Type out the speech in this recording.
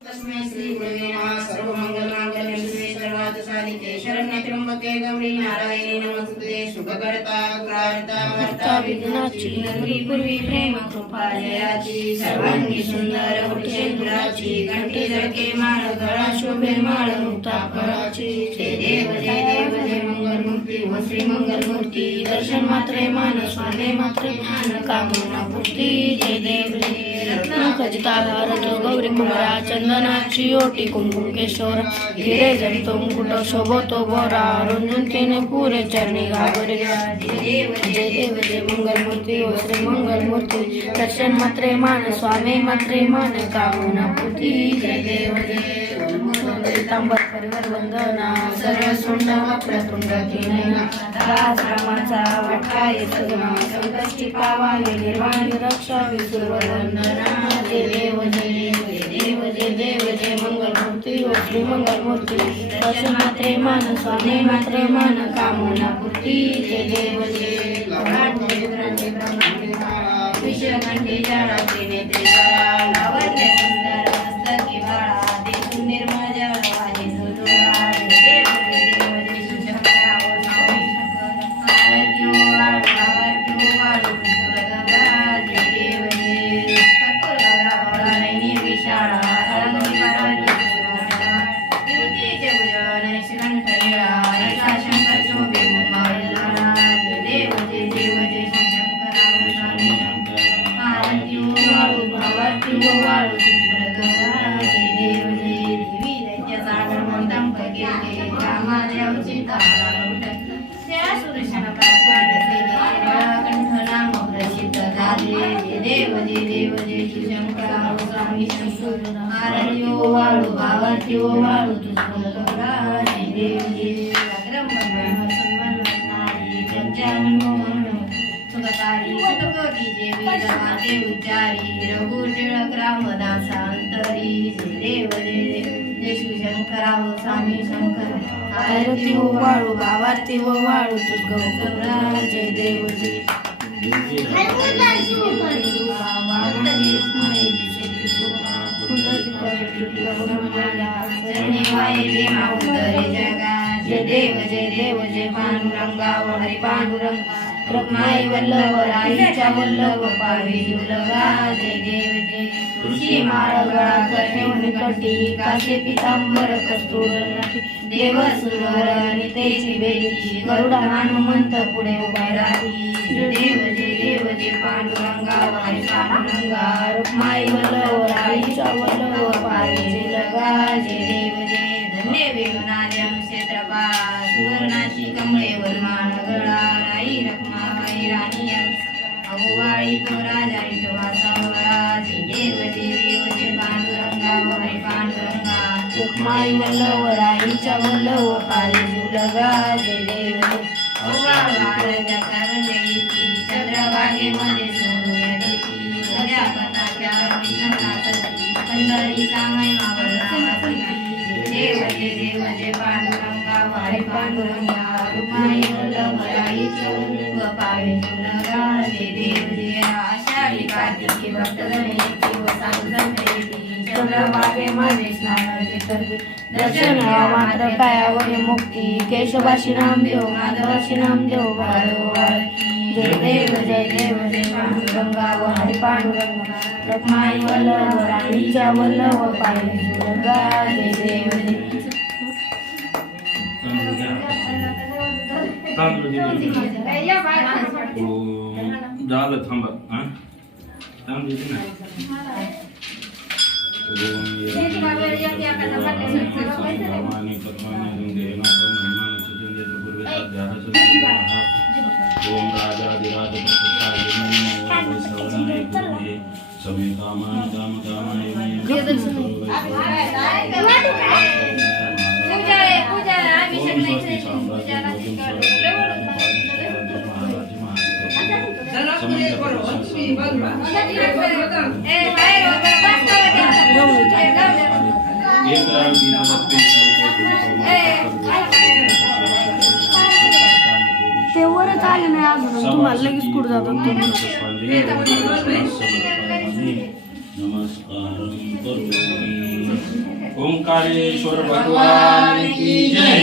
तस्मै श्री गुरुवे नमः। सर्वमंगलमांगल्ये शिवे सर्वार्थसाधिके शरण्ये त्र्यंबके गौरी नारायणी नमोस्तुते। शुभकर्ता कृता कर्ता विघ्नाची नगरी पूर्वी प्रेम कृपा जयाची। सर्वांगी सुंदर कुटेंद्राची कंठी जळके मान गळा शोभे माळ मुक्ता फळाची। जय देव जय देव जय मंगलमूर्ती व श्री मंगलमूर्ती। दर्शन मात्रे मान स्वामी मात्रे मान कामना पूर्ती। जय देव जय रत्न खचिता भारत गौरी कुमारा चंदनाची ओटी कुंकुम केशोर हिरे जडितो मुकुट शोभतो बोरा रुंजून केने पुरे चरणी घाबरे। जय देव जय मंगलमूर्ती ओ श्री मंगलमूर्ती। दर्शन मात्रे मान स्वामी मात्रे मान कामना पूर्ती। जय देव जय तांबर परिवार वंदना सर्व सुंड वक्रतुंड रामाचा वाटा येसुना संकष्टी पावाले निर्वाण रक्षा विसुर वंदना। जय देव जय देव जय देव जय मंगलमूर्ती ओ श्री मंगलमूर्ती। दर्शन मात्रे मान स्वामी मात्रे मान कामना पूर्ती। जय देव जय विश्वकंठी जळाचे नेते लावण्य सुंदर हस्तकी बाळा देशू निर्मळ जळ वाणी सुजुळा। जय देव जय शिवशंकरा ओ स्वामी शंकर आरती ओ वाळू सुरगंगा। जय देव जय कर्पूर गौरा निर्विशाळा अलंगी पार्वती सुरगंगा। विभूतीचे भुजन श्रीकंठ लीळा ऐसा शंकर शोभे मुखमाला। जय देव जय शिवशंकरा ओ स्वामी शंकर आरती ओ वाळू सुरगंगा। जय देव जय देवी दैत्य सागर मोदम पगे रामादेव चिंताला त्या सुरशन प्राचार सेने कंठ नाम प्रसिद्ध झाले। जय देव जय शिवशंकरा ओ स्वामी शंकर आरती ओ वाळू सुरगंगा। जय देव जय अग्रम सन्मान नारी पंचामन सुखकारी सुतकोटी देवी रमाते उच्चारी रघु टिळक रामदासांतरी। जय देव जय शिवशंकरा ओ स्वामी शंकर आरती ओ वाळू सुरगंगा। जय देव जय जय देव जय पांडुरंगा ओ हरी पांडुरंगा रखमाई वल्लभ राईच्या वल्लभ पावी जुलगा। जय देव जय तुळशी माळ गळा ठेवून कटी कासे पितांबर कस्तूर देव सुंदर नितेची बेटी गरुडा हनुमंत पुढे उभा राही। जय देव जय पांडुरंगा ओ हरी पांडुरंगा रखमाई वल्लभ राईच्या वल्लभ पावी जुलगा। जय देव जय धन्य वेणुनाद्यम क्षेत्रपा सुवर्णाची कमळे वरमान गळा राई रखमाबाई राणी अगोवाळी तो राजा इतो वासावळा। जय देव जय पांडुरंगा ओ हरी पांडुरंगा रखमाई वल्लभ राईच्या वल्लभ पावी जुलगा। जय देव जय चंद्रभागेमध्ये सोडून देती सगळ्या पताक्या पंढरीचा महिमा वर्णा। जय देव जय पांडुरंगा ओ हरी पांडुरंगा रखमाई वल्लभ राईच्या वल्लभ पावी जुलगा। जय देव जय आषाढी कार्तिकी भक्तजन येती व सांगत येती चंद्रभागेमध्ये स्नान दर्शन मात्र पायावर मुक्ती केशवाशी नामदेव माधवाशी नामदेव वाळोवाळी। जय देव जय पांडुरंगा ओ हरी पांडुरंगा रखमाई वल्लभ राईच्या वल्लभ पावी जुलगा। जय देव जय झालं थांबा थांब देते ना। ओम राजाधिराज समय कामान काम कामाय ते वरच आले नाही अजून तुम्हाला लगेच कुठं जातात नमस्कार ओंकारेश्वर भगवान की जय